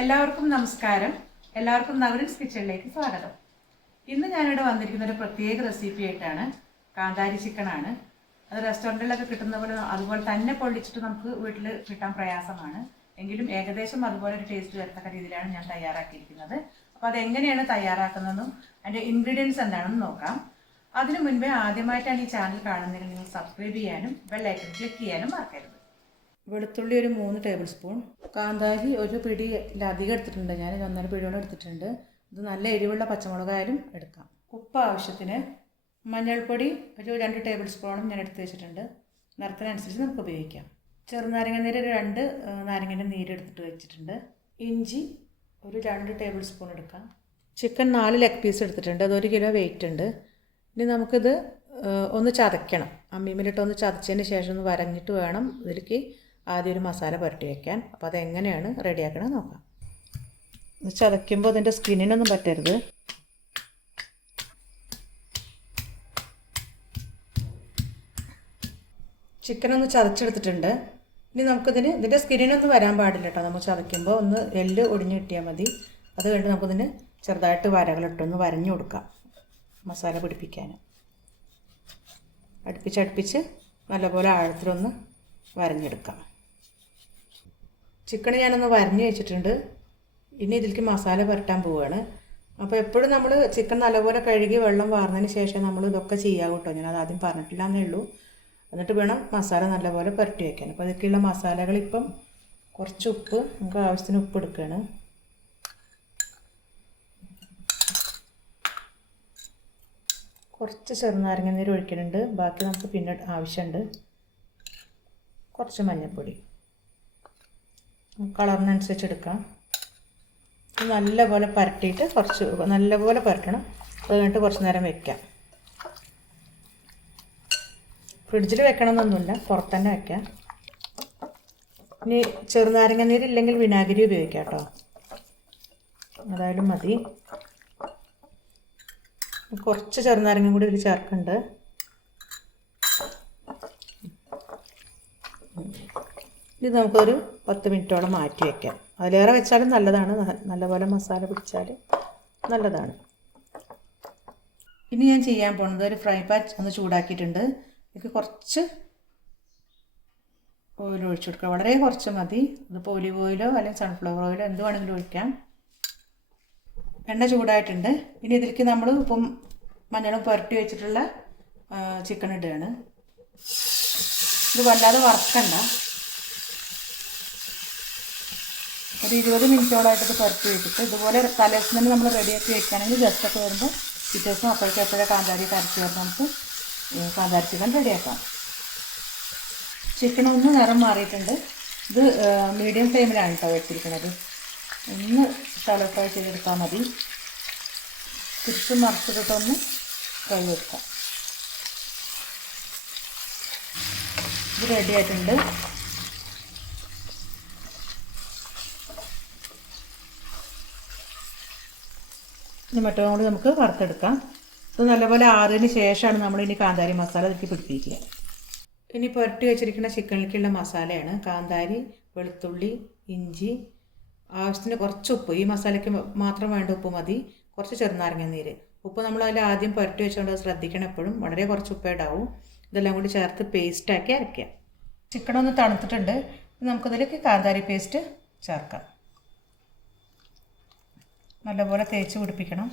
എല്ലാവർക്കും നമസ്കാരം. എല്ലാവർക്കും നകുലൻസ് കിച്ചണിലേക്ക് സ്വാഗതം. ഇന്ന് ഞാനിവിടെ വന്നിരിക്കുന്ന ഒരു പ്രത്യേക റെസിപ്പി ആയിട്ടാണ്. കാന്താരി ചിക്കനാണ്. അത് റെസ്റ്റോറൻറ്റിലൊക്കെ കിട്ടുന്ന പോലെ അതുപോലെ തന്നെ പൊള്ളിച്ചിട്ട് നമുക്ക് വീട്ടിൽ കിട്ടാൻ പ്രയാസമാണ്. എങ്കിലും ഏകദേശം അതുപോലെ ഒരു ടേസ്റ്റ് വരത്തക്ക രീതിയിലാണ് ഞാൻ തയ്യാറാക്കിയിരിക്കുന്നത്. അപ്പോൾ അതെങ്ങനെയാണ് തയ്യാറാക്കുന്നതെന്നും അതിൻ്റെ ഇൻഗ്രീഡിയൻസ് എന്താണെന്ന് നോക്കാം. അതിനു മുൻപേ ആദ്യമായിട്ടാണ് ഈ ചാനൽ കാണുന്നതെങ്കിൽ നിങ്ങൾ സബ്സ്ക്രൈബ് ചെയ്യാനും ബെല്ലൈക്കൺ ക്ലിക്ക് ചെയ്യാനും മറക്കരുത്. വെളുത്തുള്ളി ഒരു 3 ടേബിൾ സ്പൂൺ, കാന്താരി ഒരു പിടിയിലധികം എടുത്തിട്ടുണ്ട്. ഞാൻ 1.5 പിടിയോളം എടുത്തിട്ടുണ്ട്. ഇത് നല്ല എരിവുള്ള പച്ചമുളകായാലും എടുക്കാം. ഉപ്പ് ആവശ്യത്തിന്, മഞ്ഞൾപ്പൊടി ഒരു 2 ടേബിൾ സ്പൂണും ഞാൻ എടുത്ത് വെച്ചിട്ടുണ്ട്. നിറത്തിനനുസരിച്ച് നമുക്ക് ഉപയോഗിക്കാം. ചെറുനാരങ്ങ നീര് ഒരു 2 നാരങ്ങൻ്റെ നീര് എടുത്തിട്ട് വെച്ചിട്ടുണ്ട്. ഇഞ്ചി ഒരു 2 ടേബിൾ സ്പൂൺ എടുക്കാം. ചിക്കൻ 4 ലെഗ് പീസ് എടുത്തിട്ടുണ്ട്. അത് 1 കിലോ വെയിറ്റ് ഉണ്ട്. ഇനി നമുക്കിത് ഒന്ന് ചതയ്ക്കണം. അമ്മീമിലിട്ട് ഒന്ന് ചതച്ചതിന് ശേഷം ഒന്ന് വരഞ്ഞിട്ട് വേണം ഇതിലേക്ക് ആദ്യം ഒരു മസാല പുരട്ടി വയ്ക്കാൻ. അപ്പോൾ അതെങ്ങനെയാണ് റെഡിയാക്കണമെന്ന് നോക്കാം. ചതയ്ക്കുമ്പോൾ അതിൻ്റെ സ്കിന്നിനൊന്നും പറ്റരുത്. ചിക്കനൊന്ന് ചതച്ചെടുത്തിട്ടുണ്ട്. ഇനി ഇതിൻ്റെ സ്കിന്നിനൊന്നും വരാൻ പാടില്ല കേട്ടോ. നമ്മൾ ചതയ്ക്കുമ്പോൾ ഒന്ന് എല്ല് ഒടിഞ്ഞ് കിട്ടിയാൽ മതി. അത് കഴിഞ്ഞ് നമുക്കിതിന് ചെറുതായിട്ട് വരകളിട്ടൊന്ന് വരഞ്ഞു കൊടുക്കാം മസാല പിടിപ്പിക്കാൻ. അടുപ്പിച്ച് നല്ലപോലെ ആഴത്തിലൊന്ന് വരഞ്ഞെടുക്കാം. ചിക്കൻ ഞാനൊന്ന് വരഞ്ഞ് വെച്ചിട്ടുണ്ട്. ഇനി ഇതിലേക്ക് മസാല പുരട്ടാൻ പോവുകയാണ്. അപ്പോൾ എപ്പോഴും നമ്മൾ ചിക്കൻ നല്ലപോലെ കഴുകി വെള്ളം വാർന്നതിന് ശേഷം നമ്മൾ ഇതൊക്കെ ചെയ്യാം കേട്ടോ. ഞാനത് ആദ്യം പറഞ്ഞിട്ടില്ല എന്നേ ഉള്ളൂ. എന്നിട്ട് വേണം മസാല നല്ലപോലെ പുരട്ടി വയ്ക്കാൻ. അപ്പോൾ അതൊക്കെയുള്ള മസാലകളിപ്പം കുറച്ച് ഉപ്പ്, നമുക്ക് ആവശ്യത്തിന് ഉപ്പ് എടുക്കുകയാണ്. കുറച്ച് ചെറുനാരങ്ങ നീര് ഒഴിക്കുന്നുണ്ട്. ബാക്കി നമുക്ക് പിന്നെ ആവശ്യമുണ്ട്. കുറച്ച് മഞ്ഞൾപ്പൊടി കളറിനനുസരിച്ച് എടുക്കാം. നല്ലപോലെ പരട്ടിയിട്ട് നല്ലപോലെ പരട്ടണം. അത് കഴിഞ്ഞിട്ട് കുറച്ച് നേരം വയ്ക്കാം. ഫ്രിഡ്ജിൽ വെക്കണമെന്നൊന്നുമില്ല, പുറത്ത് തന്നെ വയ്ക്കാം. ഇനി ചെറുനാരങ്ങ നീരില്ലെങ്കിൽ വിനാഗിരി ഉപയോഗിക്കാം കേട്ടോ. അതായാലും മതി. കുറച്ച് ചെറുനാരങ്ങ കൂടി ഇതിൽ ചേർക്കുന്നുണ്ട്. ഇത് നമുക്കൊരു 10 മിനിറ്റോളം മാറ്റി വയ്ക്കാം. അതിലേറെ വെച്ചാലും നല്ലതാണ്. നല്ലപോലെ മസാല പിടിച്ചാൽ നല്ലതാണ്. ഇനി ഞാൻ ചെയ്യാൻ പോകുന്നത് ഒരു ഫ്രൈ പാൻ ഒന്ന് ചൂടാക്കിയിട്ടുണ്ട്. ഇതിലേക്ക് കുറച്ച് ഓയിൽ ഒഴിച്ചു കൊടുക്കുക. വളരെ കുറച്ച് മതി. ഇതിപ്പോൾ ഒലിവ് ഓയിലോ അല്ലെങ്കിൽ സൺഫ്ലവർ ഓയിലോ എന്ത് വേണമെങ്കിലും ഒഴിക്കാം. എണ്ണ ചൂടായിട്ടുണ്ട്. ഇനി ഇതിലേക്ക് നമ്മൾ ഇപ്പം മഞ്ഞളും പുരട്ടി വെച്ചിട്ടുള്ള ചിക്കൻ ഇടുകയാണ്. ഇത് വല്ലാതെ വറക്കണ്ട. ഒരു 20 മിനിറ്റോളായിട്ട് ഇത് പുരട്ടി വെച്ചിട്ട് ഇതുപോലെ തലേദിവസം തന്നെ നമ്മൾ റെഡിയാക്കി വെക്കുകയാണെങ്കിൽ ഗസ്റ്റൊക്കെ വരുമ്പോൾ പിറ്റേ ദിവസം അപ്പോഴേക്കും കാന്താരി കരച്ച് വരുമ്പോൾ നമുക്ക് കാന്താരി ചിക്കൻ റെഡിയാക്കാം. ചിക്കൻ ഒന്ന് നിറം മാറിയിട്ടുണ്ട്. ഇത് മീഡിയം ഫ്ലെയിമിലാണ് കേട്ടോ വെച്ചിരിക്കുന്നത്. ഒന്ന് ഷാലോ ഫ്രൈ ചെയ്തെടുത്താൽ മതി. തിരിച്ച് മറിച്ചിട്ടൊന്ന് ഫ്രൈ എടുക്കാം. ഇത് റെഡി ആയിട്ടുണ്ട്. ഇനി മറ്റോ കൂടി നമുക്ക് വറുത്തെടുക്കാം. ഇത് നല്ലപോലെ ആറിന് ശേഷമാണ് നമ്മളിനി കാന്താരി മസാല ഇതിലേക്ക് പിടിപ്പിക്കുക. ഇനി പുരട്ടി വെച്ചിരിക്കുന്ന ചിക്കനിലേക്കുള്ള മസാലയാണ്. കാന്താരി, വെളുത്തുള്ളി, ഇഞ്ചി, ആവശ്യത്തിന് കുറച്ച് ഉപ്പ്. ഈ മസാലയ്ക്ക് മാത്രം വേണ്ട ഉപ്പ് മതി. കുറച്ച് ചെറുനാരങ്ങ നീര്. ഉപ്പ് നമ്മൾ അതിൽ ആദ്യം പുരട്ടി വെച്ചുകൊണ്ട് ശ്രദ്ധിക്കണം. എപ്പോഴും വളരെ കുറച്ച് ഉപ്പേ ഉണ്ടാവും. ഇതെല്ലാം കൂടി ചേർത്ത് പേസ്റ്റാക്കി അരയ്ക്കാം. ചിക്കൻ ഒന്ന് തണുത്തിട്ടുണ്ട്. നമുക്കതിലേക്ക് കാന്താരി പേസ്റ്റ് ചേർക്കാം. നല്ലപോലെ തേച്ച് പിടിപ്പിക്കണം.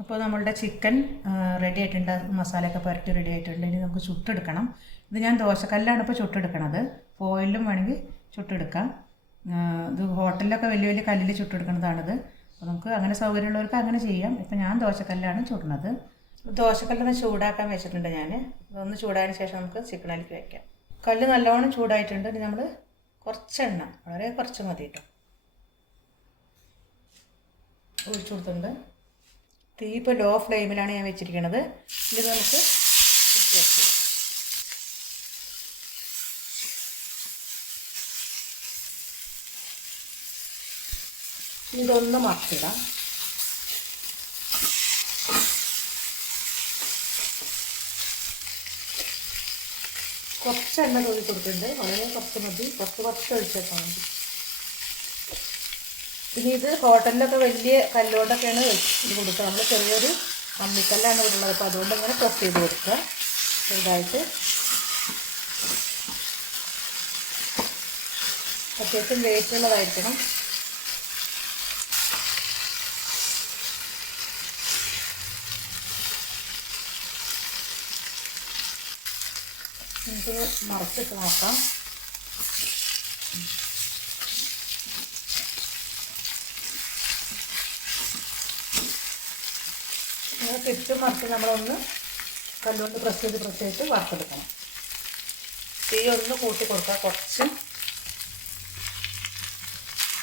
അപ്പോൾ നമ്മളുടെ ചിക്കൻ റെഡി ആയിട്ടുണ്ട്. മസാലയൊക്കെ പുരട്ടി റെഡി ആയിട്ടുണ്ട്. ഇനി നമുക്ക് ചുട്ടെടുക്കണം. ഇത് ഞാൻ ദോശക്കല്ലാണ് ഇപ്പോൾ ചുട്ടെടുക്കണത്. ഫോയിലും വേണമെങ്കിൽ ചുട്ടെടുക്കാം. ഇത് ഹോട്ടലിലൊക്കെ വലിയ വലിയ കല്ലിൽ ചുട്ടെടുക്കുന്നതാണിത്. അപ്പോൾ നമുക്ക് അങ്ങനെ സൗകര്യമുള്ളവർക്ക് അങ്ങനെ ചെയ്യാം. ഇപ്പം ഞാൻ ദോശക്കല്ലാണ് ചുടുന്നത്. ദോശക്കല്ലൊന്ന് ചൂടാക്കാൻ വെച്ചിട്ടുണ്ട് ഞാൻ. അതൊന്ന് ചൂടായതിന് ശേഷം നമുക്ക് ചിക്കനിലേക്ക് വയ്ക്കാം. കല്ല് നല്ലോണം ചൂടായിട്ടുണ്ട്. ഇനി നമ്മൾ കുറച്ചെണ്ണ, വളരെ കുറച്ച് മതി കേട്ടോ, ഒഴിച്ചു കൊടുത്തിട്ടുണ്ട്. തീ ഇപ്പോൾ ലോ ഫ്ലെയിമിലാണ് ഞാൻ വെച്ചിരിക്കുന്നത്. ഇത് നമുക്ക് വൃത്തിയാക്കി ഇതൊന്ന് മറച്ചിടാം. കുറച്ച് എണ്ണ തൂക്കി കൊടുക്കുന്നുണ്ട്. വളരെ കുറച്ച് മതി, കുറച്ച് ഒഴിച്ചേക്കാൻ മതി. പിന്നെ ഇത് ഹോട്ടലിലൊക്കെ വലിയ കല്ലുകൊണ്ടൊക്കെയാണ് ഇത് കൊടുക്കുക. നമ്മൾ ചെറിയൊരു അമ്മിക്കല്ലാണ് ഇവിടെ ഉള്ളത്. അപ്പോൾ അതുകൊണ്ട് ഇങ്ങനെ പ്രസ് ചെയ്ത് കൊടുക്കുക ചെറുതായിട്ട്. അത്യാവശ്യം വെയിറ്റുള്ളതായിരിക്കണം. നമുക്കിത് മറച്ചിട്ട് നോക്കാം. ഇങ്ങനെ ചുറ്റും മറിച്ച് നമ്മളൊന്ന് കല്ലുകൊണ്ട് പ്രസ് ചെയ്ത് വറുത്തെടുക്കണം. തീ ഒന്ന് കൂട്ടി കൊടുക്കുക കുറച്ച്.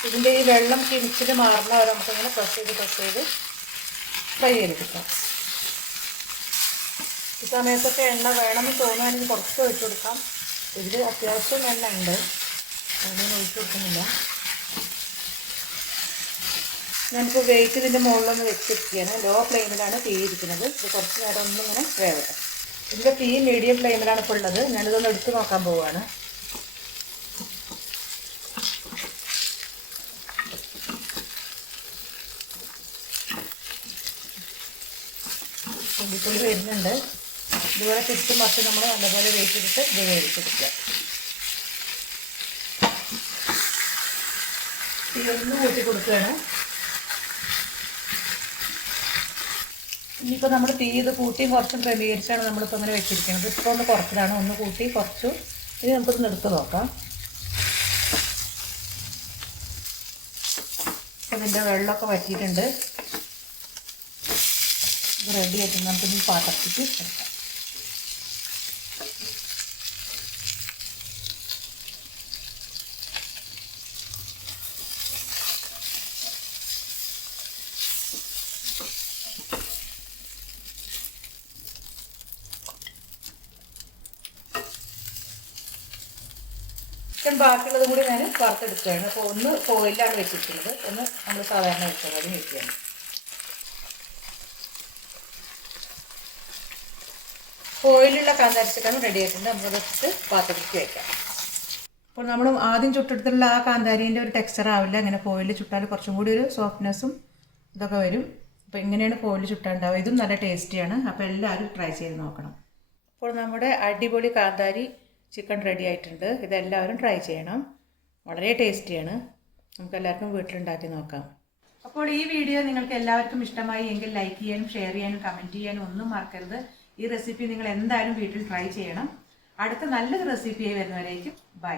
ഇതിൻ്റെ ഈ വെള്ളം കിണിച്ചിട്ട് മാറുന്ന വരെ നമുക്കിങ്ങനെ പ്രസ് ചെയ്ത് ഫ്രൈ ചെയ്തെടുക്കാം. ഈ സമയത്തൊക്കെ എണ്ണ വേണമെന്ന് തോന്നുകയാണെങ്കിൽ കുറച്ച് ഒഴിച്ചു കൊടുക്കാം. ഇതിൽ അത്യാവശ്യം എണ്ണ ഉണ്ട്, അങ്ങനെ ഒഴിച്ചു കൊടുക്കുന്നില്ല. ഞാനിപ്പോൾ വെയിറ്റ് ഇതിൻ്റെ മുകളിലൊന്ന് വെച്ചിരിക്കുകയാണ്. ലോ ഫ്ലെയിമിലാണ് തീ ഇരിക്കുന്നത്. ഇത് കുറച്ച് നേരം ഒന്നിങ്ങനെ വേവട്ടെ. ഇതിൻ്റെ തീ മീഡിയം ഫ്ലെയിമിലാണ് ഇപ്പോൾ ഉള്ളത്. ഞാനിതൊന്ന് എടുത്ത് നോക്കാൻ പോവുകയാണ്. പൊടിപ്പൊടി വരുന്നുണ്ട്. ഇതുപോലെ ചുറ്റും മറിച്ച് നമ്മൾ നല്ലപോലെ വേവിച്ചിട്ട് ഇത് വേവിച്ചെടുക്കുക. തീ ഒന്ന് കൂട്ടി കൊടുക്കുകയാണ്. ഇനിയിപ്പോൾ നമ്മൾ തീ ഇത് കൂട്ടിയും കുറച്ചും ക്രമീകരിച്ചാണ് നമ്മളിപ്പോൾ ഇങ്ങനെ വെച്ചിരിക്കുന്നത്. ഇപ്പോൾ ഒന്ന് കുറച്ചതാണ്, ഒന്ന് കൂട്ടി കുറച്ചു. ഇനി നമുക്കൊന്ന് എടുത്ത് നോക്കാം. അതിൻ്റെ വെള്ളമൊക്കെ വറ്റിയിട്ടുണ്ട്. റെഡി ആയിട്ട് നമുക്കിനി പാത്രത്തിലേക്ക് എടുക്കാം. ചിക്കൻ ബാക്കിയുള്ളത് കൂടി ഞാൻ വറുത്തെടുക്കുകയാണ്. അപ്പോൾ ഒന്ന് ഫോയിലാണ് വെച്ചിരിക്കുന്നത്, ഒന്ന് നമ്മൾ സാധാരണ വെച്ചാൽ മതി വെക്കുകയാണ്. ഫോയിലുള്ള കാന്താരി ചിക്കനും റെഡി ആയിട്ടുണ്ട്. നമുക്കതൊക്കെ പാത്രത്തിലേക്ക് വയ്ക്കാം. അപ്പോൾ നമ്മൾ ആദ്യം ചുട്ടെടുത്തുള്ള ആ കാന്താരീൻ്റെ ഒരു ടെക്സ്ചർ ആവില്ല. ഇങ്ങനെ ഫോയിൽ ചുട്ടാൽ കുറച്ചും കൂടി ഒരു സോഫ്റ്റ്നെസ്സും ഇതൊക്കെ വരും. അപ്പോൾ ഇങ്ങനെയാണ് ഫോയിൽ ചുട്ടാണ്ടാവുക. ഇതും നല്ല ടേസ്റ്റിയാണ്. അപ്പോൾ എല്ലാവരും ട്രൈ ചെയ്ത് നോക്കണം. അപ്പോൾ നമ്മുടെ അടിപൊളി കാന്താരി ചിക്കൻ റെഡി ആയിട്ടുണ്ട്. ഇതെല്ലാവരും ട്രൈ ചെയ്യണം. വളരെ ടേസ്റ്റിയാണ്. നമുക്കെല്ലാവർക്കും വീട്ടിലുണ്ടാക്കി നോക്കാം. അപ്പോൾ ഈ വീഡിയോ നിങ്ങൾക്ക് എല്ലാവർക്കും ഇഷ്ടമായി എങ്കിൽ ലൈക്ക് ചെയ്യാനും ഷെയർ ചെയ്യാനും കമൻറ്റ് ചെയ്യാനും ഒന്നും മറക്കരുത്. ഈ റെസിപ്പി നിങ്ങൾ എന്തായാലും വീട്ടിൽ ട്രൈ ചെയ്യണം. അടുത്ത നല്ലൊരു റെസിപ്പിയായി വരുന്നവരേക്കും ബൈ.